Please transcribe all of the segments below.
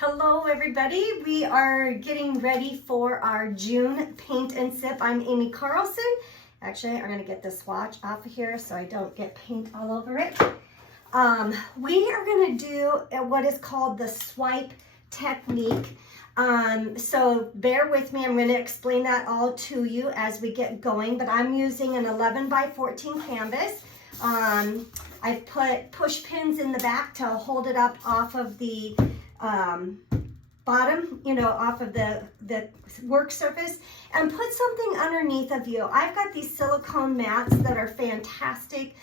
Hello everybody, we are getting ready for our June paint and sip. I'm Amy Carlson. Actually, I'm gonna get this swatch off of here so I don't get paint all over it. We are gonna do what is called the swipe technique. So bear with me, I'm gonna explain that all to you as we get going, but I'm using an 11 by 14 canvas. I've put push pins in the back to hold it up off of the bottom, off of the work surface, and put something underneath of you. I've got these silicone mats that are fantastic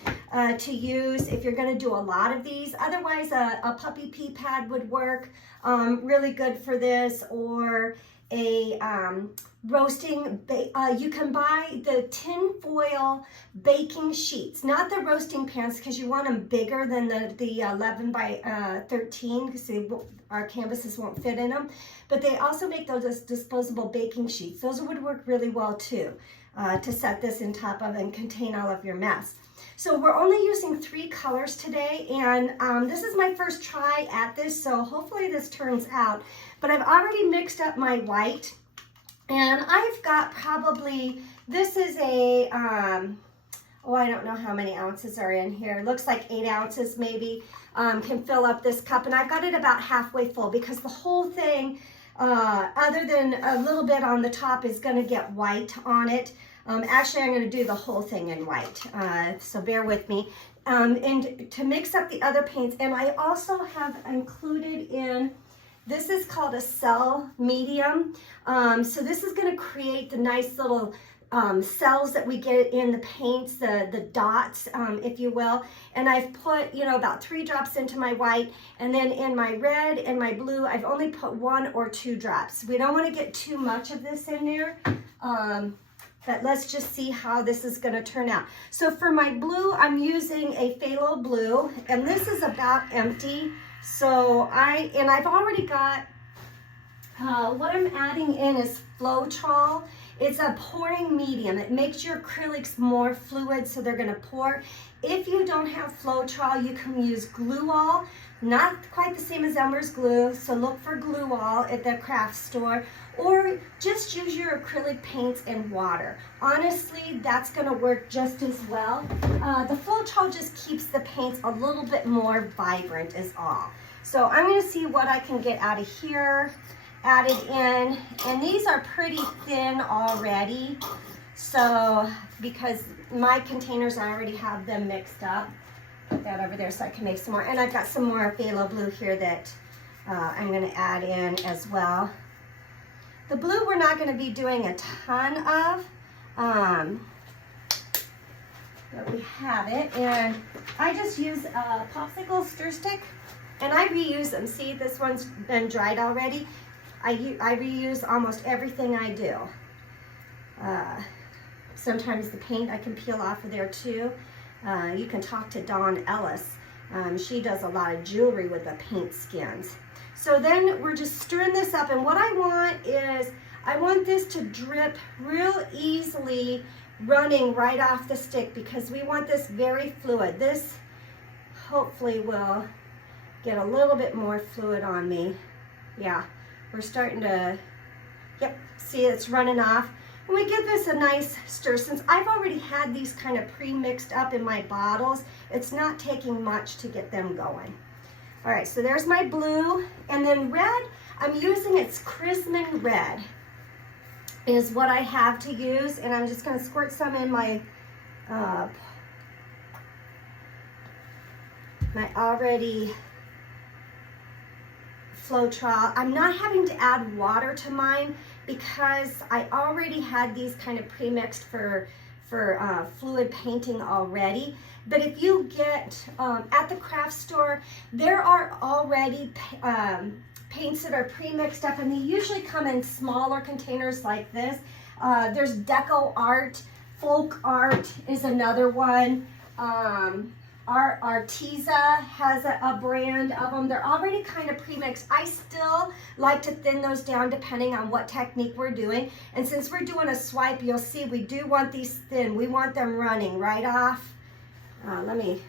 to use if you're going to do a lot of these. Otherwise, a puppy pee pad would work really good for this, or a roasting, you can buy the tin foil baking sheets, not the roasting pans, because you want them bigger than the 11 by 13, because our canvases won't fit in them. But they also make those disposable baking sheets. Those would work really well too, to set this in top of and contain all of your mess. So we're only using 3 colors today, and this is my first try at this, so hopefully this turns out. But I've already mixed up my white, and I've got probably, this is a, I don't know how many ounces are in here. It looks like 8 ounces maybe, can fill up this cup, and I've got it about halfway full because the whole thing, other than a little bit on the top, is gonna get white on it. Actually, I'm going to do the whole thing in white, so bear with me. And to mix up the other paints, and I also have included in, this is called a cell medium. So this is going to create the nice little cells that we get in the paints, the dots, if you will. And I've put, about 3 drops into my white, and then in my red and my blue, I've only put 1 or 2 drops. We don't want to get too much of this in there. But let's just see how this is going to turn out. So for my blue, I'm using a phthalo blue, and this is about empty. So I've already got, what I'm adding in is Floetrol. It's a pouring medium. It makes your acrylics more fluid, so they're going to pour. If you don't have Floetrol, you can use Glue-All. Not quite the same as Elmer's glue, so look for Glue-All at the craft store, or just use your acrylic paints and water. Honestly, that's going to work just as well. The Floetrol just keeps the paints a little bit more vibrant is all. So I'm going to see what I can get out of here, added in, and these are pretty thin already, so because my containers, I already have them mixed up. Put that over there so I can make some more. And I've got some more phthalo blue here that I'm going to add in as well. The blue we're not going to be doing a ton of, but we have it. And I just use a popsicle stir stick, and I reuse them. See, this one's been dried already. I reuse almost everything I do. Sometimes the paint I can peel off of there too. You can talk to Dawn Ellis. She does a lot of jewelry with the paint skins. So then we're just stirring this up, and what I want is, I want this to drip real easily, running right off the stick, because we want this very fluid. This hopefully will get a little bit more fluid on me. Yeah, we're starting to, yep, see it's running off. And we give this a nice stir. Since I've already had these kind of pre-mixed up in my bottles, it's not taking much to get them going. All right, so there's my blue. And then red, I'm using its Chrisman red is what I have to use. And I'm just gonna squirt some in my, my already Floetrol. I'm not having to add water to mine because I already had these kind of pre-mixed for fluid painting already. But if you get at the craft store, there are already paints that are pre-mixed up, and they usually come in smaller containers like this. There's Deco Art, Folk Art is another one. Arteza has a brand of them. They're already kind of pre-mixed. I still like to thin those down depending on what technique we're doing. And since we're doing a swipe, you'll see we do want these thin. We want them running right off. Let me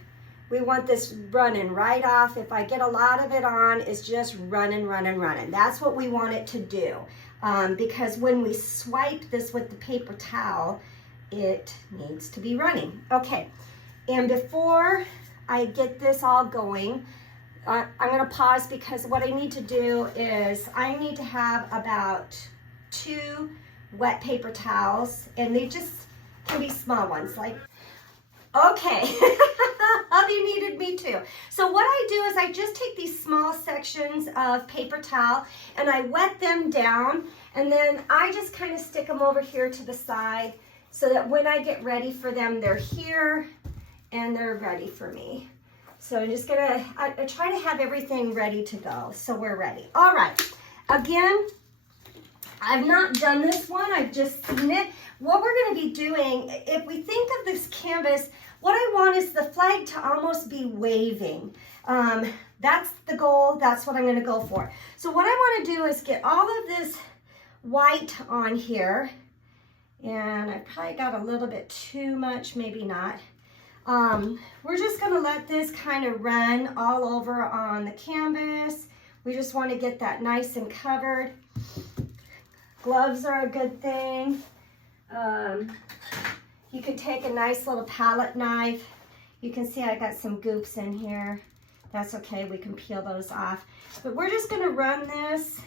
We want this running right off. If I get a lot of it on, it's just running, running, running. That's what we want it to do. Because when we swipe this with the paper towel, it needs to be running. Okay, and before I get this all going, I'm gonna pause because what I need to do is I need to have about 2 wet paper towels, and they just can be small ones, like, okay. Hubby needed me too. So what I do is I just take these small sections of paper towel and I wet them down, and then I just kind of stick them over here to the side so that when I get ready for them, they're here and they're ready for me. So I'm just gonna, I try to have everything ready to go, so we're ready. All right, again, I've not done this one, I've just seen it. What we're gonna be doing, if we think of this canvas, what I want is the flag to almost be waving. That's the goal, that's what I'm gonna go for. So what I wanna do is get all of this white on here, and I probably got a little bit too much, maybe not. We're just gonna let this kind of run all over on the canvas. We just wanna get that nice and covered. Gloves are a good thing. You can take a nice little palette knife. You can see I got some goops in here. That's okay, we can peel those off. But we're just gonna run this.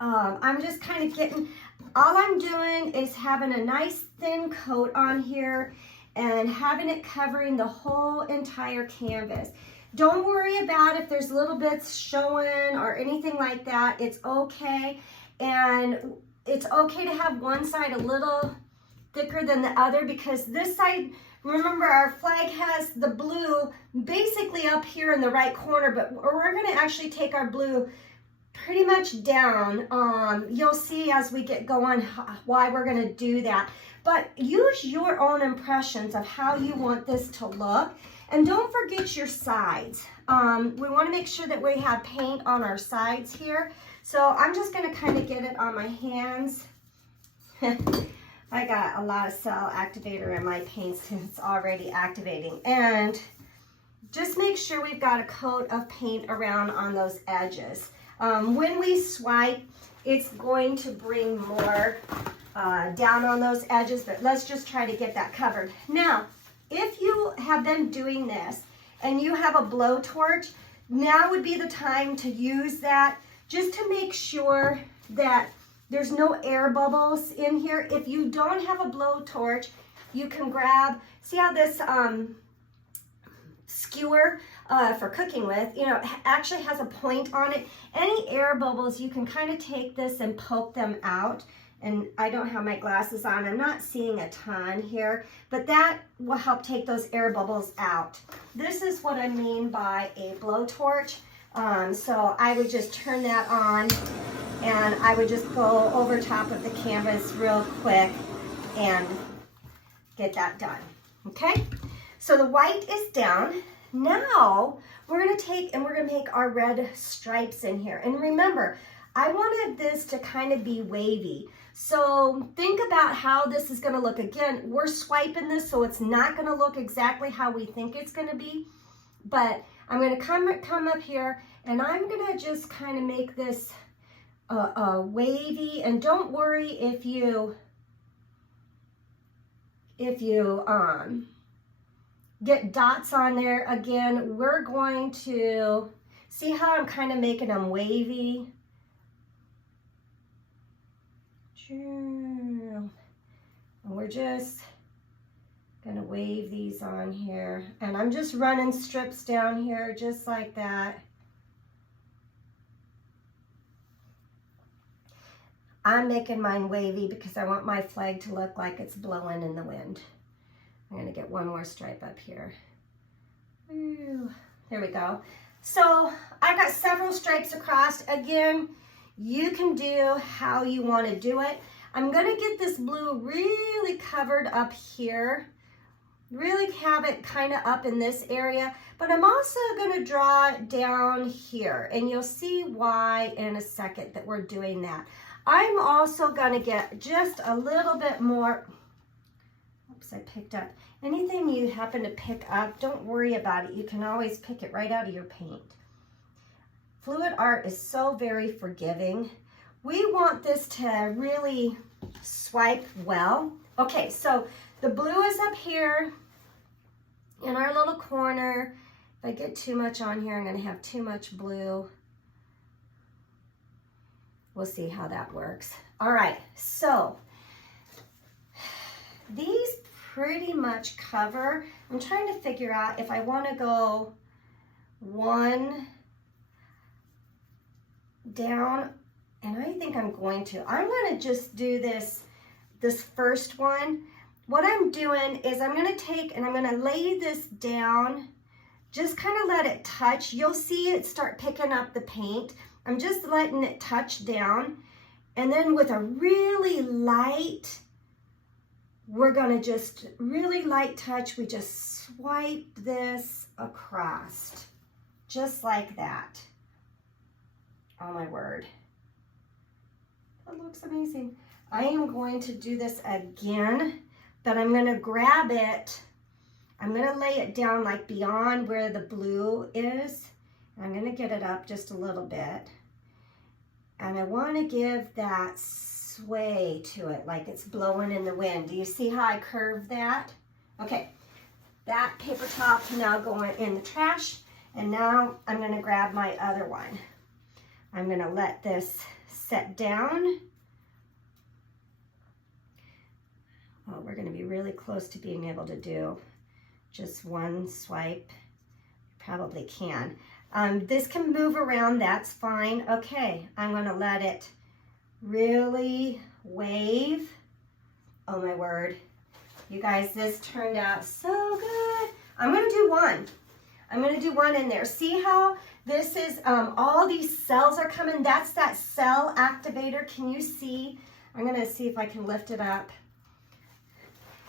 I'm just kind of getting, all I'm doing is having a nice thin coat on here and having it covering the whole entire canvas. Don't worry about if there's little bits showing or anything like that. It's okay. And it's okay to have one side a little thicker than the other, because this side, remember, our flag has the blue basically up here in the right corner, but we're going to actually take our blue pretty much down. You'll see as we get going why we're going to do that. But use your own impressions of how you want this to look. And don't forget your sides. We want to make sure that we have paint on our sides here. So I'm just going to kind of get it on my hands. I got a lot of cell activator in my paint since it's already activating. And just make sure we've got a coat of paint around on those edges. When we swipe, it's going to bring more down on those edges, but let's just try to get that covered. Now, if you have been doing this and you have a blowtorch, now would be the time to use that just to make sure that there's no air bubbles in here. If you don't have a blowtorch, you can grab, see how this skewer for cooking with, you know, actually has a point on it. Any air bubbles, you can kind of take this and poke them out. And I don't have my glasses on. I'm not seeing a ton here, but that will help take those air bubbles out. This is what I mean by a blowtorch. So I would just turn that on and I would just go over top of the canvas real quick and get that done, okay? So the white is down. Now we're gonna take and we're gonna make our red stripes in here. And remember, I wanted this to kind of be wavy. So think about how this is gonna look. Again, we're swiping this, so it's not gonna look exactly how we think it's gonna be, but I'm gonna come up here and I'm gonna just kind of make this wavy. And don't worry if you get dots on there. Again, we're going to see how I'm kind of making them wavy. And we're just gonna wave these on here. And I'm just running strips down here just like that. I'm making mine wavy because I want my flag to look like it's blowing in the wind. I'm gonna get one more stripe up here. Ooh, there we go. So I've got several stripes across. Again, you can do how you want to do it. I'm gonna get this blue really covered up here. Really have it kind of up in this area, but I'm also gonna draw it down here, and you'll see why in a second that we're doing that. I'm also gonna get just a little bit more, oops, I picked up. Anything you happen to pick up, don't worry about it. You can always pick it right out of your paint. Fluid art is so very forgiving. We want this to really swipe well. Okay, so the blue is up here in our little corner. If I get too much on here, I'm gonna have too much blue. We'll see how that works. All right, so these pretty much cover. I'm trying to figure out if I wanna go one down, and I think I'm going to. I'm gonna just do this first one. What I'm doing is I'm gonna take and I'm gonna lay this down, just kind of let it touch. You'll see it start picking up the paint. I'm just letting it touch down. And then with a really light, we're gonna just really light touch. We just swipe this across, just like that. Oh my word, that looks amazing. I am going to do this again, but I'm gonna grab it. I'm gonna lay it down like beyond where the blue is. I'm gonna get it up just a little bit. And I wanna give that sway to it, like it's blowing in the wind. Do you see how I curve that? Okay, that paper towel can now go in the trash. And now I'm gonna grab my other one. I'm gonna let this set down. Well, we're gonna be really close to being able to do just one swipe. Probably can. This can move around, that's fine. Okay, I'm gonna let it really wave. Oh my word. You guys, this turned out so good. I'm gonna do one. I'm gonna do one in there. See how this is, all these cells are coming? That's that cell activator. Can you see? I'm gonna see if I can lift it up.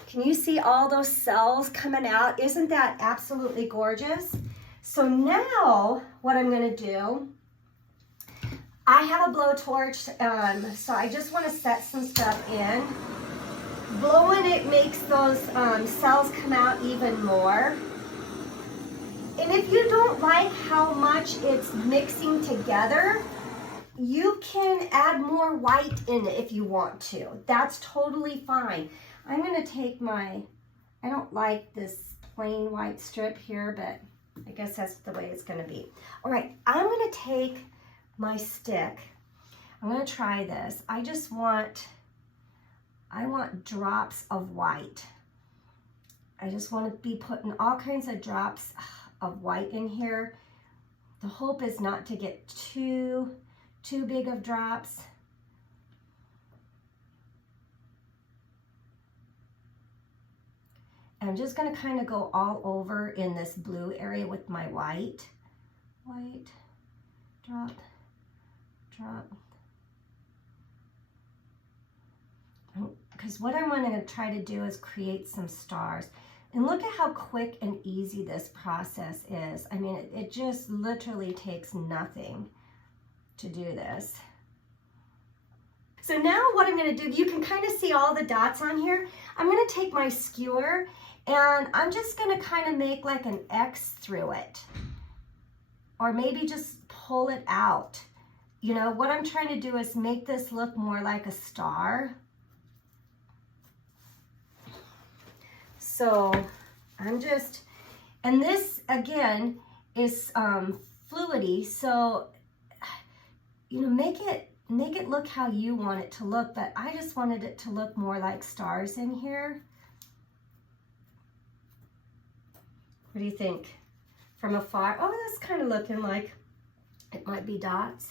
Can you see all those cells coming out? Isn't that absolutely gorgeous? So now what I'm gonna do, I have a blowtorch, so I just wanna set some stuff in. Blowing it makes those cells come out even more. And if you don't like how much it's mixing together, you can add more white in it if you want to. That's totally fine. I'm gonna take my, I don't like this plain white strip here, but I guess that's the way it's gonna be. All right, I'm gonna take my stick. I'm gonna try this. I want drops of white. I just wanna be putting all kinds of drops of white in here. The hope is not to get too big of drops. I'm just gonna kind of go all over in this blue area with my white. White, drop, drop. Because what I'm gonna try to do is create some stars. And look at how quick and easy this process is. I mean, it just literally takes nothing to do this. So now what I'm gonna do, you can kind of see all the dots on here. I'm gonna take my skewer and I'm just gonna kind of make like an X through it. Or maybe just pull it out. You know, what I'm trying to do is make this look more like a star. So I'm just, and this again is fluidy, so you know, make it look how you want it to look, but I just wanted it to look more like stars in here. What do you think? From afar, oh, that's kind of looking like it might be dots.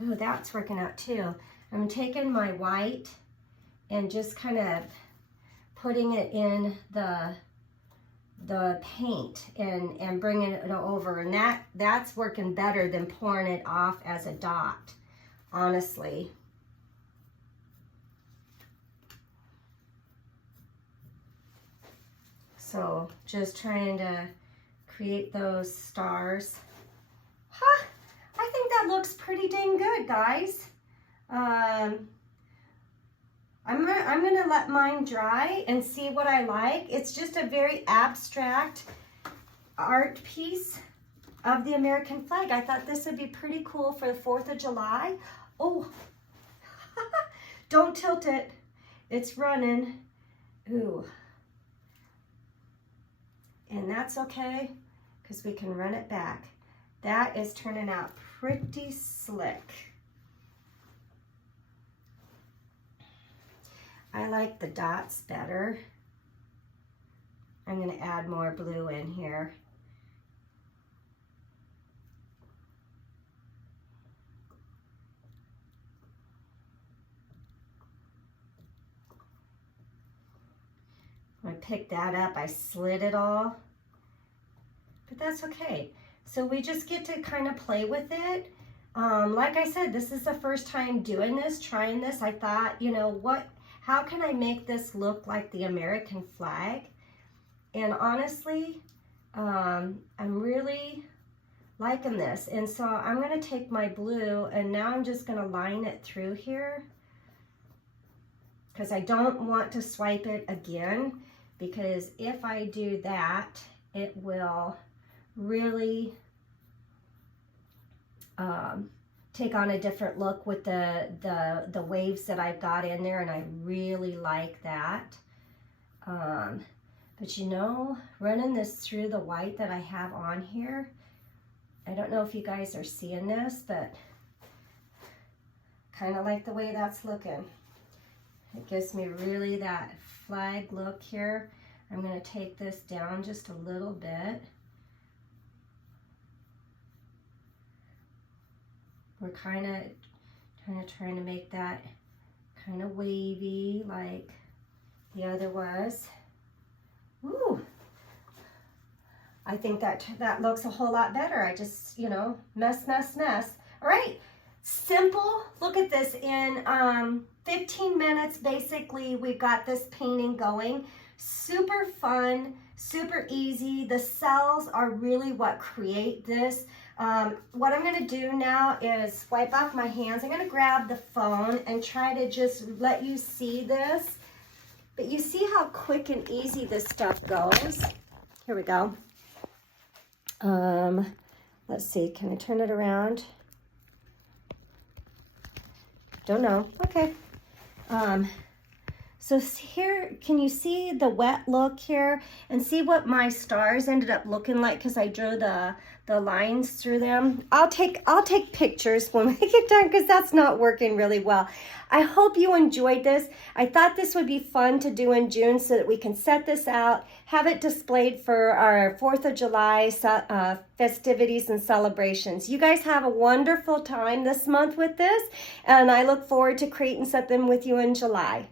Oh, that's working out too. I'm taking my white and just kind of putting it in the paint and bringing it over, and that's working better than pouring it off as a dot, honestly. So just trying to create those stars. Huh, I think that looks pretty dang good, guys. I'm gonna let mine dry and see what I like. It's just a very abstract art piece of the American flag. I thought this would be pretty cool for the 4th of July. Oh, don't tilt it. It's running. Ooh. And that's okay, because we can run it back. That is turning out pretty slick. I like the dots better. I'm going to add more blue in here. I picked that up, I slid it all, but that's okay. So we just get to kind of play with it. Like I said, this is the first time doing this, trying this. I thought, you know, how can I make this look like the American flag? And honestly, I'm really liking this. And so I'm gonna take my blue and now I'm just gonna line it through here, because I don't want to swipe it again, because if I do that, it will really take on a different look with the waves that I've got in there, and I really like that. But you know, running this through the white that I have on here, I don't know if you guys are seeing this, but kind of like the way that's looking. It gives me really that flag look here. I'm going to take this down just a little bit. We're kind of trying to make that kind of wavy like the other was. Ooh, I think that looks a whole lot better. I just, you know, mess. All right, simple. Look at this. In 15 minutes, basically, we've got this painting going. Super fun, super easy. The cells are really what create this. What I'm gonna do now is wipe off my hands. I'm gonna grab the phone and try to just let you see this. But you see how quick and easy this stuff goes. Here we go. Let's see, can I turn it around? Don't know, okay. So here, can you see the wet look here and see what my stars ended up looking like because I drew the lines through them? I'll take pictures when we get done because that's not working really well. I hope you enjoyed this. I thought this would be fun to do in June so that we can set this out, have it displayed for our 4th of July festivities and celebrations. You guys have a wonderful time this month with this, and I look forward to creating something with you in July.